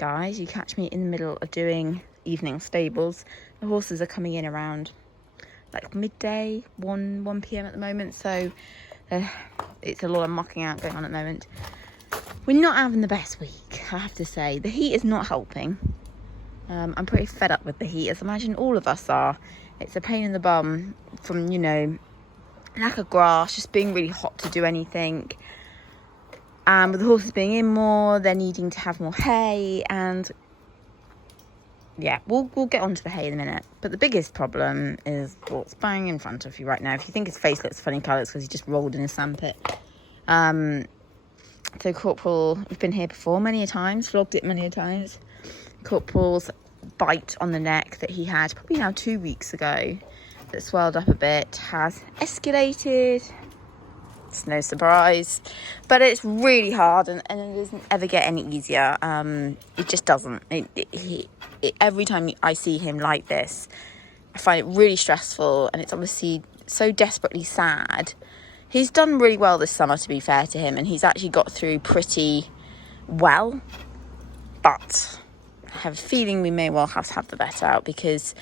guys. You catch me in the middle of doing evening stables. The horses are coming in around like midday, 1 p.m. at the moment, so it's a lot of mucking out going on at the moment. We're not having the best week, I have to say. The heat is not helping. I'm pretty fed up with the heat, as I imagine all of us are. It's a pain in the bum from, lack of grass, just being really hot to do anything. And with the horses being in more, they're needing to have more hay. And yeah, we'll get onto the hay in a minute. But the biggest problem is what's bang in front of you right now. If you think his face looks funny colours because he just rolled in a sandpit. So Corporal, we've been here before many a times, vlogged it many a times. Corporal's bite on the neck that he had probably now 2 weeks ago that swelled up a bit has escalated. It's no surprise, but it's really hard and it doesn't ever get any easier. It just doesn't. Every time I see him like this, I find it really stressful, and it's obviously so desperately sad. He's done really well this summer, to be fair to him, and he's actually got through pretty well, but I have a feeling we may well have to have the vet out because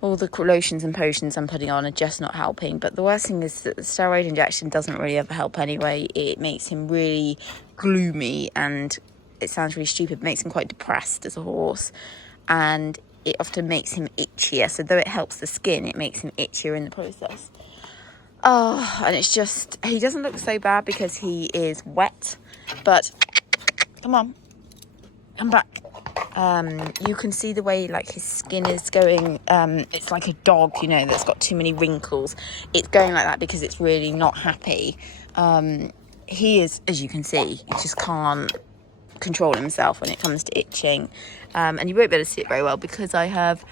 all the lotions and potions I'm putting on are just not helping. But the worst thing is that the steroid injection doesn't really ever help anyway. It makes him really gloomy, and it sounds really stupid, but makes him quite depressed as a horse. And it often makes him itchier. So though it helps the skin, it makes him itchier in the process. Oh, and it's just, he doesn't look so bad because he is wet. But, come on, come back. You can see the way like his skin is going. It's like a dog, that's got too many wrinkles. It's going like that because it's really not happy. He is, as you can see, he just can't control himself when it comes to itching. And you won't be able to see it very well because I have,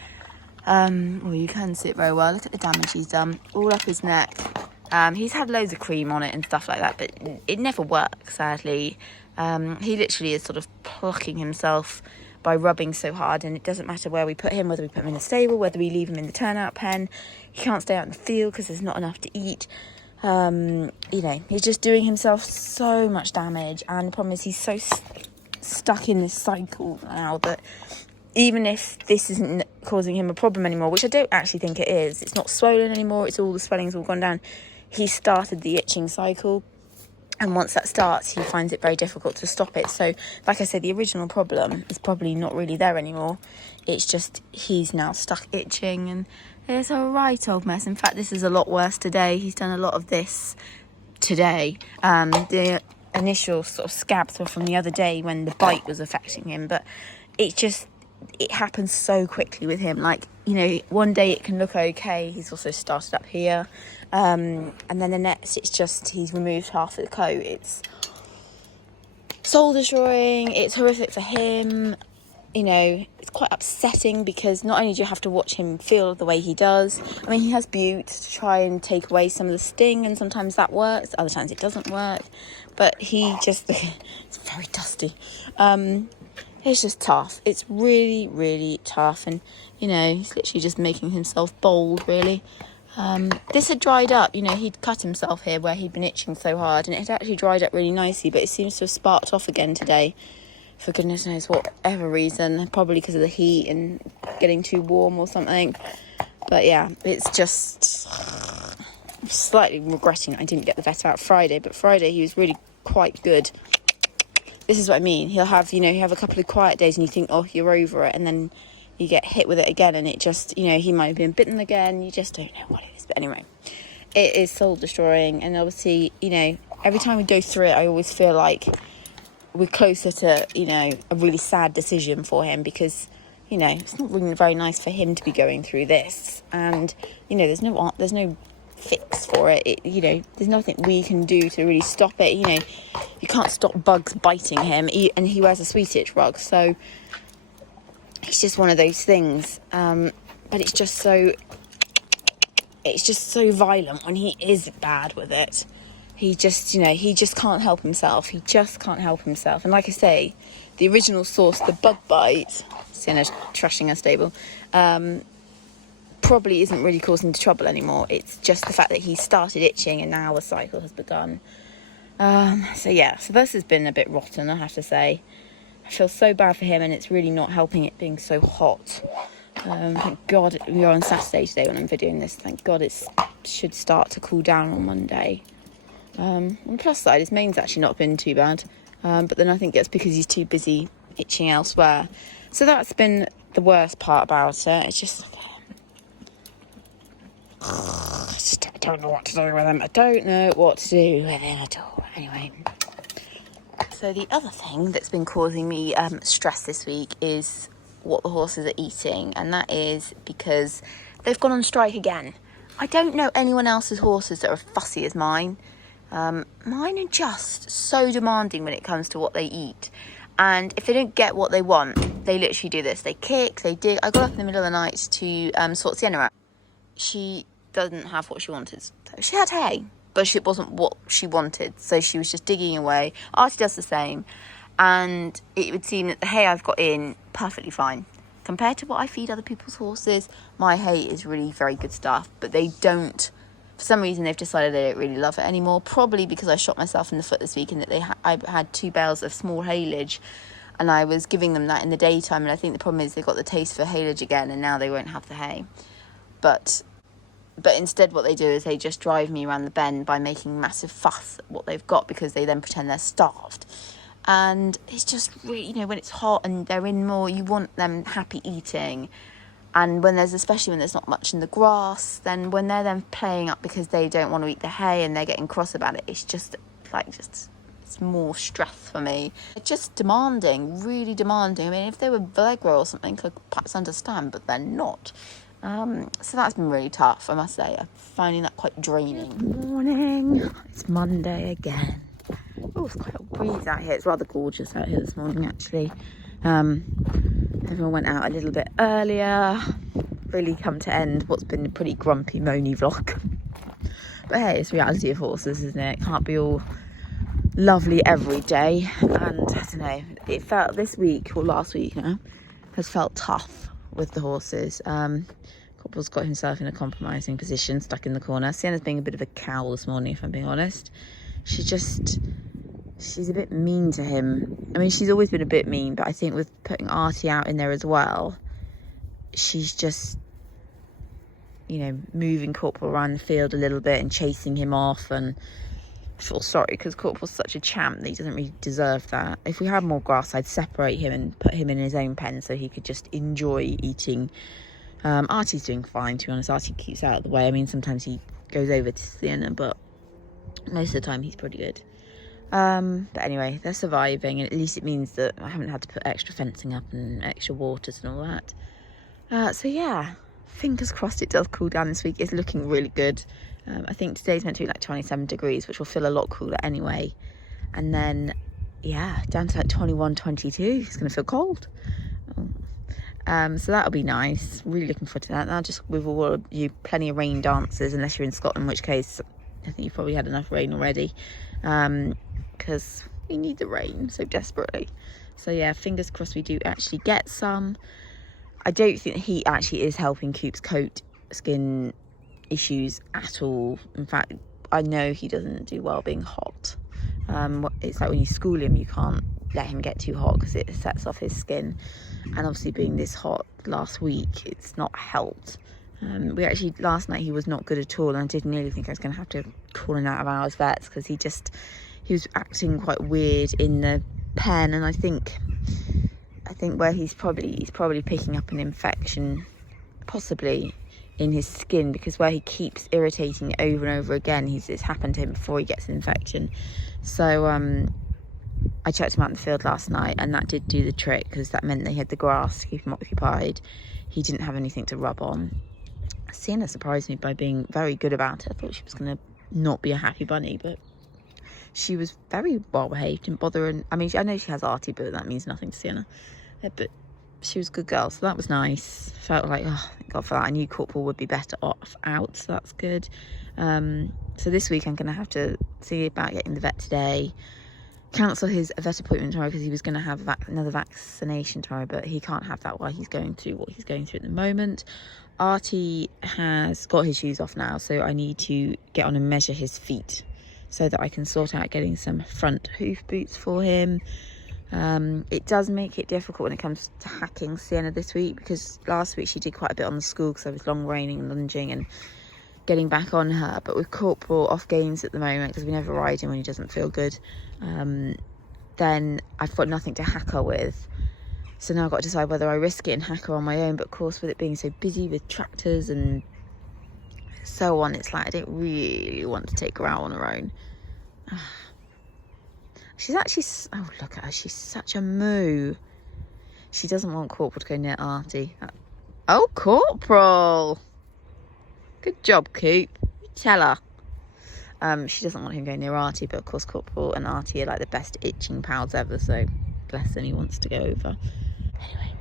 well, you can see it very well. Look at the damage he's done all up his neck. He's had loads of cream on it and stuff like that, but it never works, sadly. He literally is sort of plucking himself by rubbing so hard, and it doesn't matter where we put him, whether we put him in the stable, whether we leave him in the turnout pen. He can't stay out in the field because there's not enough to eat. He's just doing himself so much damage, and the problem is he's so stuck in this cycle now that even if this isn't causing him a problem anymore, which I don't actually think it is, it's not swollen anymore, it's all the swelling's all gone down, he started the itching cycle. And once that starts, he finds it very difficult to stop it. So, like I said, the original problem is probably not really there anymore. It's just he's now stuck itching, and it's a right old mess. In fact, this is a lot worse today. He's done a lot of this today. The initial sort of scabs were from the other day when the bite was affecting him. But it happens so quickly with him. Like, one day it can look okay. He's also started up here. And then the next, it's just he's removed half of the coat. It's soul destroying. It's horrific for him. It's quite upsetting because not only do you have to watch him feel the way he does. I mean, he has bute to try and take away some of the sting, and sometimes that works. Other times it doesn't work. But he just, it's very dusty. It's just tough. It's really, really tough. And, he's literally just making himself bold, really. This had dried up. He'd cut himself here where he'd been itching so hard, and it had actually dried up really nicely, but it seems to have sparked off again today for goodness knows whatever reason, probably because of the heat and getting too warm or something. But yeah, it's just, I'm slightly regretting I didn't get the vet out Friday, but Friday he was really quite good. This is what I mean. He'll have, you have a couple of quiet days and you think, oh, you're over it, and then you get hit with it again, and it just, he might have been bitten again. You just don't know what it is. But anyway, it is soul destroying, and obviously, every time we go through it, I always feel like we're closer to, a really sad decision for him because, it's not really very nice for him to be going through this, and there's no fix for it. There's nothing we can do to really stop it. You can't stop bugs biting him, and he wears a sweet itch rug, so it's just one of those things. But it's just so violent when he is bad with it. He just can't help himself. He just can't help himself. And like I say, the original source, the bug bite, Sienna's trashing her stable, probably isn't really causing trouble anymore. It's just the fact that he started itching and now the cycle has begun. So this has been a bit rotten, I have to say. I feel so bad for him, and it's really not helping it being so hot. Thank God we are on Saturday today when I'm videoing this. Thank God it should start to cool down on Monday. On the plus side, his mane's actually not been too bad. But then I think it's because he's too busy itching elsewhere. So that's been the worst part about it. It's just... I don't know what to do with him. I don't know what to do with him at all. Anyway. So the other thing that's been causing me stress this week is what the horses are eating. And that is because they've gone on strike again. I don't know anyone else's horses that are fussy as mine. Mine are just so demanding when it comes to what they eat. And if they don't get what they want, they literally do this. They kick, they dig. I got up in the middle of the night to sort Sienna out. She doesn't have what she wanted. She had hay, but it wasn't what she wanted. So she was just digging away. Artie does the same. And it would seem that the hay I've got in, perfectly fine. Compared to what I feed other people's horses, my hay is really very good stuff. But they don't, for some reason, they've decided they don't really love it anymore. Probably because I shot myself in the foot this week and that I had 2 bales of small haylage. And I was giving them that in the daytime. And I think the problem is they got the taste for haylage again. And now they won't have the hay. But instead what they do is they just drive me around the bend by making massive fuss at what they've got, because they then pretend they're starved. And it's just really, you know, when it's hot and they're in more, you want them happy eating. And especially when there's not much in the grass, then when they're then playing up because they don't want to eat the hay and they're getting cross about it, it's just it's more stress for me. They're just demanding, really demanding. I mean, if they were Allegra or something, I could perhaps understand, but they're not. So that's been really tough, I must say. I'm finding that quite draining. Good morning. It's Monday again. Oh, it's quite a breeze out here. It's rather gorgeous out here this morning, actually. Everyone went out a little bit earlier. Really come to end what's been a pretty grumpy, moany vlog. But hey, it's reality of horses, isn't it? It can't be all lovely every day. And I don't know, it felt this week, or last week now, has felt tough with the horses. Corporal's got himself in a compromising position, stuck in the corner. Sienna's being a bit of a cow this morning, if I'm being honest. She's a bit mean to him. I mean, she's always been a bit mean, but I think with putting Artie out in there as well, she's just, you know, moving Corporal around the field a little bit and chasing him off. And I feel sorry, because Corporal's such a champ that he doesn't really deserve that. If we had more grass, I'd separate him and put him in his own pen so he could just enjoy eating. Artie's doing fine, to be honest. Artie keeps out of the way. I mean, sometimes he goes over to Sienna, but most of the time he's pretty good. But anyway, they're surviving, and at least it means that I haven't had to put extra fencing up and extra waters and all that. So yeah, fingers crossed it does cool down this week. It's looking really good. I think today's meant to be like 27 degrees, which will feel a lot cooler anyway. And then, yeah, down to like 21, 22. It's going to feel cold. So that'll be nice. Really looking forward to that. Now, just with all of you, plenty of rain dances, unless you're in Scotland, in which case I think you've probably had enough rain already. Because we need the rain so desperately. So yeah, fingers crossed we do actually get some. I don't think the heat actually is helping Coop's coat skin issues at all. In fact, I know he doesn't do well being hot. It's like when you school him, you can't let him get too hot because it sets off his skin. And obviously being this hot last week, it's not helped. We actually, last night he was not good at all, and I did nearly think I was going to have to call him out of hours vets, because he was acting quite weird in the pen. And I think where he's probably picking up an infection, possibly in his skin, because where he keeps irritating it over and over again, it's happened to him before he gets an infection. So I checked him out in the field last night, and that did do the trick, because that meant that he had the grass to keep him occupied. He didn't have anything to rub on. Sienna surprised me by being very good about it. I thought she was going to not be a happy bunny, but she was very well behaved, didn't bother. And I mean, I know she has Artie, but that means nothing to Sienna. But she was a good girl, so that was nice. Felt like, oh, thank God for that. I knew Corporal would be better off out, so that's good. So this week I'm going to have to see about getting the vet today. Cancel his vet appointment tomorrow, because he was going to have another vaccination tomorrow, but he can't have that while he's going through what he's going through at the moment. Artie has got his shoes off now, so I need to get on and measure his feet so that I can sort out getting some front hoof boots for him. It does make it difficult when it comes to hacking Sienna this week, because last week she did quite a bit on the school because I was long reining and lunging and getting back on her. But with Corporal off games at the moment, because we never ride him when he doesn't feel good, then I've got nothing to hack her with. So now I've got to decide whether I risk it and hack her on my own. But of course, with it being so busy with tractors and so on, it's like I don't really want to take her out on her own. She's actually, oh look at her, she's such a moo. She doesn't want Corporal to go near Artie. Oh, Corporal! Good job, Coop. Tell her. She doesn't want him going near Artie, but of course Corporal and Artie are like the best itching pals ever, so bless him, he wants to go over. Anyway,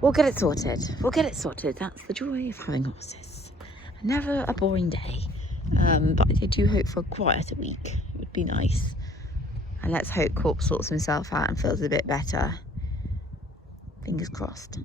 we'll get it sorted. We'll get it sorted. That's the joy of having horses. Never a boring day. But I do hope for a quieter week. It would be nice. And let's hope Corp sorts himself out and feels a bit better. Fingers crossed.